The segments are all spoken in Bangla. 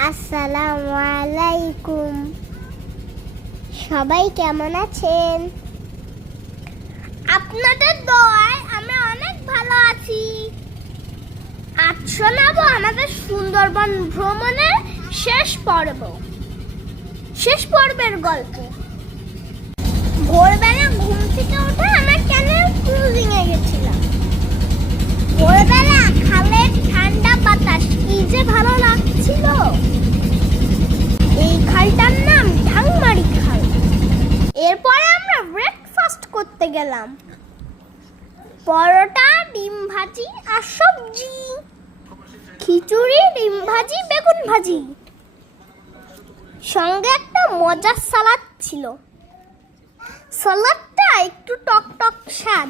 আসসালামু আলাইকুম। সবাই কেমন আছেন? আপনাদের দোয়ায় আমরা অনেক ভালো আছি। আজ শোনাবো আমাদের সুন্দরবন ভ্রমণের শেষ পর্বের গল্প। ভোরবেলা ঘুম থেকে উঠে আমরা ক্যানেল ক্রুজিং এ গেছিলাম। ভোরবেলা খালের ঠান্ডা বাতাস কি যে ভালো লাগছিল। এই খালটার নাম ঢাংমারি খাল। এরপরে আমরা ব্রেকফাস্ট করতে গেলাম। পরোটা, ডিম ভাজি আর সবজি, খিচুড়ি, ডিম ভাজি, বেগুন ভাজি, সঙ্গে একটা মজার সালাদ ছিল। সালাদটা একটু টক টক স্বাদ।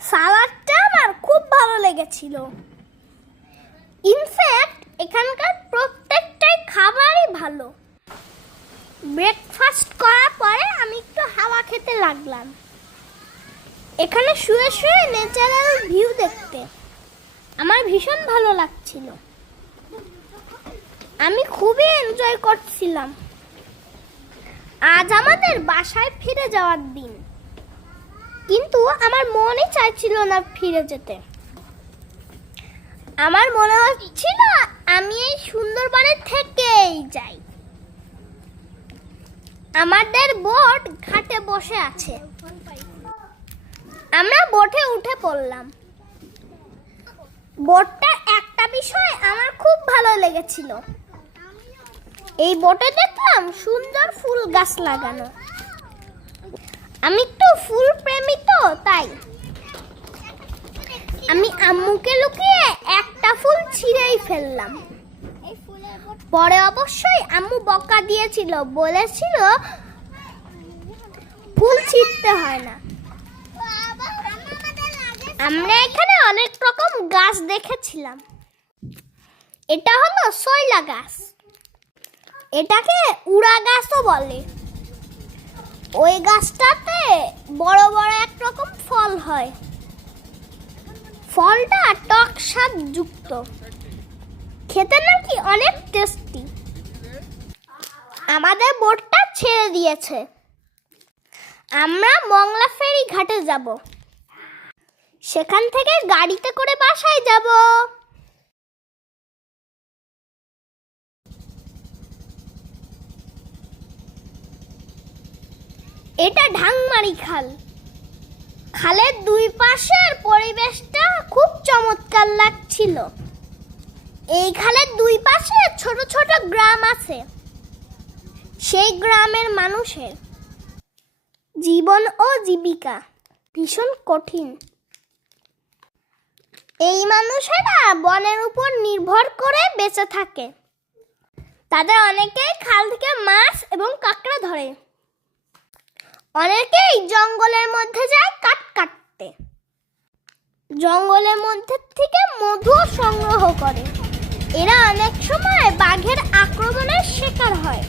সালাদটা আমার খুব ভালো লেগেছিল। ইনফ্যাক্ট এখানকার প্রত্যেকটাই খাবারই ভালো। ব্রেকফাস্ট করার পরে আমি একটু হাওয়া খেতে লাগলাম। এখানে শুয়ে শুয়ে ন্যাচারাল ভিউ দেখতে আমার ভীষণ ভালো লাগছিল। আমি খুবই এনজয় করছিলাম। আজ আমাদের বাসায় ফিরে যাওয়ার দিন, কিন্তু আমার মনই চাইছিল না ফিরে যেতে। আমার মনে হচ্ছিল আমি এই সুন্দরবনে থেকেই যাই। আমাদের বোট ঘাটে বসে আছে। আমরা বোটে উঠে পড়লাম। বোটটার একটা বিষয় আমার খুব ভালো লেগেছিল। এই বোটে দেখলাম সুন্দর ফুল গাছ লাগানো। আমি একটু ফুল প্রেমী তো, তাই আমি আম্মুকে লুকিয়ে একটা ফুল ছিঁড়েই ফেললাম। পরে অবশ্যই আম্মু বকা দিয়েছিল, বলেছিল ফুল ছিঁড়তে হয় না। আমরা এখানে অনেক রকম গাছ দেখেছিলাম। এটা হলো শৈলা গাছ। এটাকে উড়া গাছও বলে। ওই গাছটাতে বড় বড় একরকম ফল হয়। ফলটা টক স্বাদ যুক্ত, খেতে নাকি অনেক টেস্টি। আমাদের বোটটা ছেড়ে দিয়েছে। আমরা মংলা ফেরি ঘাটে যাব। সেখান থেকে গাড়িতে করে বাসায় যাব। এটা ঢাংমারি খাল। খালের দুই পাশের পরিবেশটা খুব চমৎকার লাগছিল। এই খালের দুই পাশে ছোট ছোট গ্রাম আছে। সেই গ্রামের মানুষের জীবন ও জীবিকা ভীষণ কঠিন। এই মানুষেরা বনের উপর নির্ভর করে বেঁচে থাকে। তাদের অনেকেই খাল থেকে মাছ এবং কাঁকড়া ধরে। অনেকেই জঙ্গলের মধ্যে যায় কাঠ কাটতে। জঙ্গলের মধ্যে থেকে মধুও সংগ্রহ করে। এরা অনেক সময় বাঘের আক্রমণের শিকার হয়।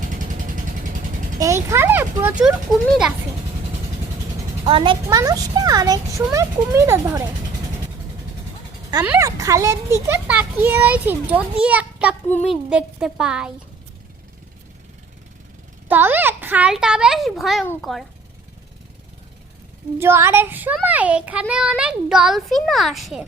এই খালে প্রচুর কুমির আছে। অনেক মানুষকে অনেক সময় কুমিরও ধরে। আমরা খালের দিকে তাকিয়ে রয়েছি, যদি একটা কুমির দেখতে পাই। তবে খালটা বেশ ভয়ঙ্কর। জোয়ারের সময় এখানে অনেক ডলফিনও আসে।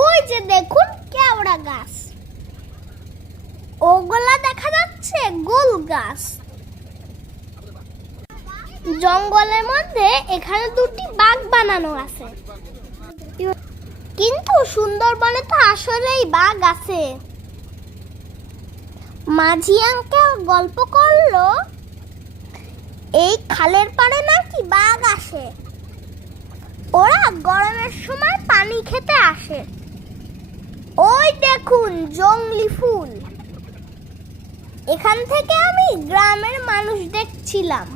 ওই যে দেখুন কেওড়া গাছ। ওগুলা দেখা যাচ্ছে গোল গাছ। জঙ্গলের মধ্যে এখানে দুটি বাগ বানানো আছে। কিন্তু সুন্দরবনে তো আসলেই বাঘ আছে। মাঝি আঙ্কেল গল্প করলো এই খালের পাড়ে নাকি বাঘ আসে। ওরা গরমের সময় পানি খেতে আসে। ওই দেখুন জংলি ফুল। এখান থেকে আমি গ্রামের মানুষ দেখছিলাম।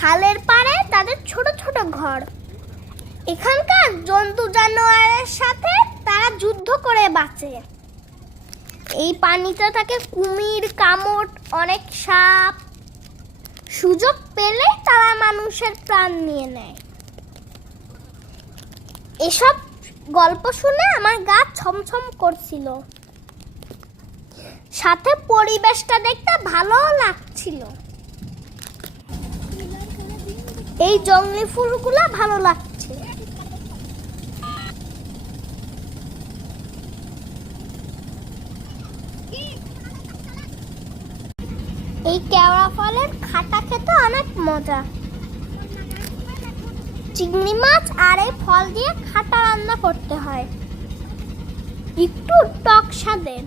খালের পাড়ে তাদের ছোট ছোট ঘর। এখানকার জন্তু জানোয়ারের সাথে তারা যুদ্ধ করে বাঁচে। এই পানিতে থাকে কুমির, কামট, অনেক সাপ। সুযোগ পেলেই তারা মানুষের প্রাণ নিয়ে নেয়। এসব গল্প শুনে আমার গা ছমছম করছিল, সাথে পরিবেশটা দেখতে ভালো লাগছিল। এই জঙ্গলি ফুলগুলো ভালো লাগছে। এই কেওড়া ফলের খাটা খেতে অনেক মজা। চিংড়ি মাছ আর এই ফল দিয়ে খাটা রান্না করতে হয়, একটু টক স্বাদের।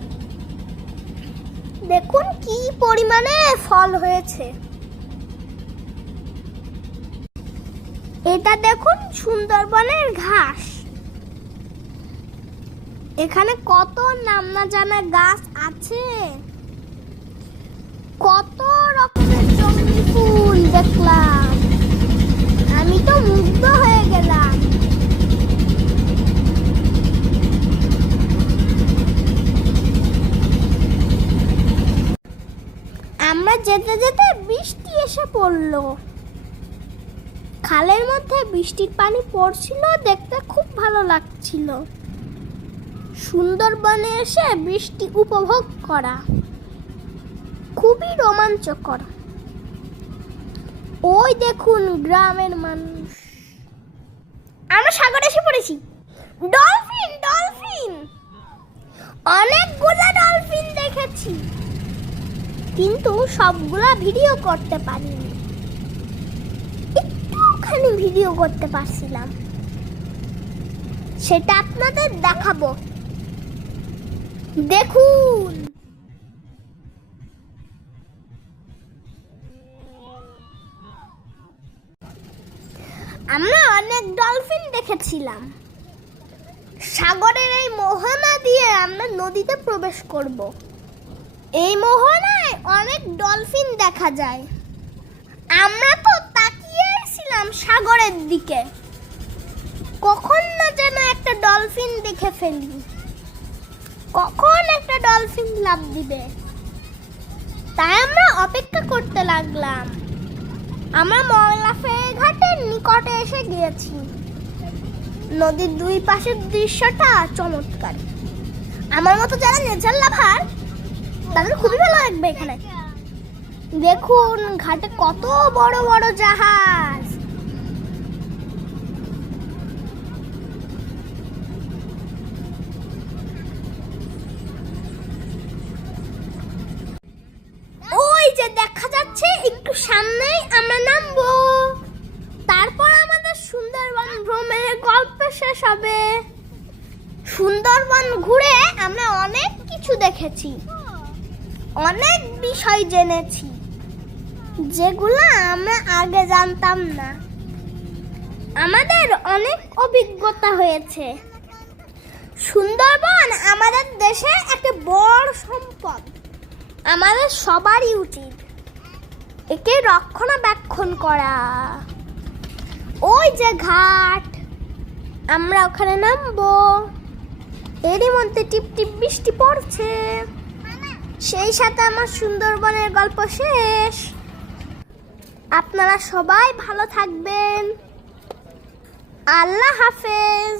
দেখুন কি পরিমাণে ফল হয়েছে। এটা দেখুন সুন্দরবনের ঘাস। এখানে কত নাম না জানা গাছ আছে, কত রকমের জঙ্গলি ফুল দেখলাম। আমি তো মুগ্ধ হয়ে গেলাম। আমরা যেতে যেতে বৃষ্টি এসে পড়লো। খালের মধ্যে বৃষ্টির পানি পড়ছিল, দেখতে খুব ভালো লাগছিল। সুন্দরবনে এসে বৃষ্টি উপভোগ করা খুবই রোমাঞ্চকর। ওই দেখুন গ্রামের মানুষ। আমরা সাগরে এসে পড়েছি। ডলফিন, ডলফিন, অনেকগুলা ডলফিন দেখেছি, কিন্তু সবগুলা ভিডিও করতে পারিনি। একটুখানি ভিডিও করতে পারছিলাম, সেটা আপনাদের দেখাবো। দেখুন, আমরা অনেক ডলফিন দেখেছিলাম। সাগরের এই মোহনা দিয়ে আমরা নদীতে প্রবেশ করব। এই মোহনায় অনেক ডলফিন দেখা যায়। আমরা তো তাকিয়েছিলাম সাগরের দিকে, কখন না যেন একটা ডলফিন দেখে ফেলি, কখন একটা ডলফিন লাফ দিবে। তাই আমরা অপেক্ষা করতে লাগলাম। আমরা ময়লা ফেরিঘাটের নিকটে এসে গিয়েছি। নদীর দুই পাশের দৃশ্যটা চমৎকার। আমার মতো যারা নেচার লাভার তাদের খুবই ভালো লাগবে এখানে। দেখুন ঘাটে কত বড় বড় জাহাজ। ওই যে দেখা যাচ্ছে একটু সামনেই আমরা নামবো। তারপর আমাদের সুন্দরবন ভ্রমণের গল্প শেষ হবে। সুন্দরবন ঘুরে আমরা অনেক কিছু দেখেছি, অনেক বিষয় জেনেছি, যেগুলো আমরা আগে জানতাম না। আমাদের অনেক অভিজ্ঞতা হয়েছে। সুন্দরবন আমাদের দেশের একটা বড় সম্পদ। আমাদের সবারই উচিত একে রক্ষণাবেক্ষণ করা। ওই যে ঘাট, আমরা ওখানে নামবো। এরই মধ্যে টিপ টিপ বৃষ্টি পড়ছে। সেই সাথে আমার সুন্দরবনের গল্প শেষ। আপনারা সবাই ভালো থাকবেন। আল্লাহ হাফেজ।